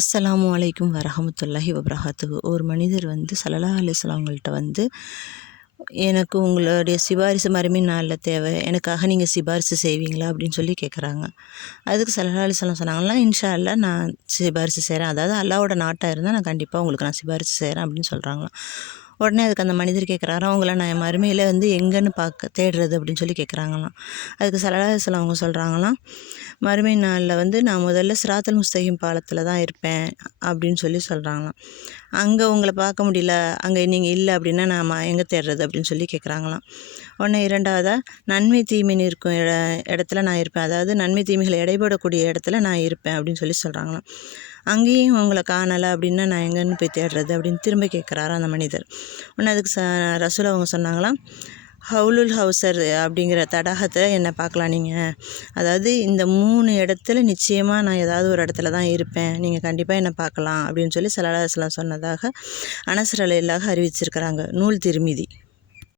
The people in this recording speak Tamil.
அஸ்ஸலாமு அலைக்கும் வரஹமத்துல்லாஹி வபரகாத்துஹு. ஒரு மனிதர் ஸல்லல்லாஹு அலைஹி வஸல்லம் அவங்கள்ட்ட எனக்கு உங்களுடைய சிபாரிசு மறுமை நாளில் தேவை, எனக்காக நீங்கள் சிபாரிசு செய்வீங்களா அப்படின்னு சொல்லி கேட்குறாங்க. அதுக்கு ஸல்லல்லாஹு அலைஹி வஸல்லம் சொன்னாங்கன்னா, இன்ஷா அல்லாஹ் நான் சிபாரிசு செய்கிறேன், அதாவது அல்லாஹ்வோட நாட்டாக இருந்தால் நான் கண்டிப்பாக உங்களுக்கு நான் சிபாரிசு செய்கிறேன் அப்படின்னு சொல்கிறாங்களாம். உடனே அதுக்கு அந்த மனிதர் கேட்குறாரு, அவங்கள நான் மறுமையில் எங்கேன்னு தேடுறது அப்படின்னு சொல்லி கேட்குறாங்களாம். அதுக்கு ஸல்லல்லாஹு அலைஹி வஸல்லம் அவங்க சொல்கிறாங்களாம், மறுமை நாளில் நான் முதல்ல சிராத்தல் முஸ்தகீம் பாலத்தில் தான் இருப்பேன் அப்படின்னு சொல்லி சொல்கிறாங்களாம். அங்கே உங்களை பார்க்க முடியல, அங்கே நீங்கள் இல்லை அப்படின்னா நான் எங்கே தேடுறது அப்படின்னு சொல்லி கேட்குறாங்களாம். உடனே இரண்டாவதாக நன்மை தீமை இருக்கும் இடத்துல நான் இருப்பேன், அதாவது நன்மை தீமைகளை எடைபடக்கூடிய இடத்துல நான் இருப்பேன் அப்படின்னு சொல்லி சொல்கிறாங்களாம். அங்கேயும் உங்களை காணலை அப்படின்னா நான் எங்கேன்னு போய் தேடுறது அப்படின்னு திரும்ப கேட்குறாரு அந்த மனிதர். உடனே அதுக்கு ரசூல் அவங்க சொன்னாங்களாம், ஹவுலுல் ஹவுசர் அப்படிங்கிற தடாகத்தில் என்னை பார்க்கலாம் நீங்கள், அதாவது இந்த 3 இடத்துல நிச்சயமாக நான் ஏதாவது ஒரு இடத்துல தான் இருப்பேன், நீங்கள் கண்டிப்பாக என்னை பார்க்கலாம் அப்படின்னு சொல்லி ஸல்லல்லாஹு அலைஹி வஸல்லம் சொன்னதாக அனஸ் ரலியல்லாஹு அறிவிச்சிருக்கிறாங்க. நூல் திர்மிதி.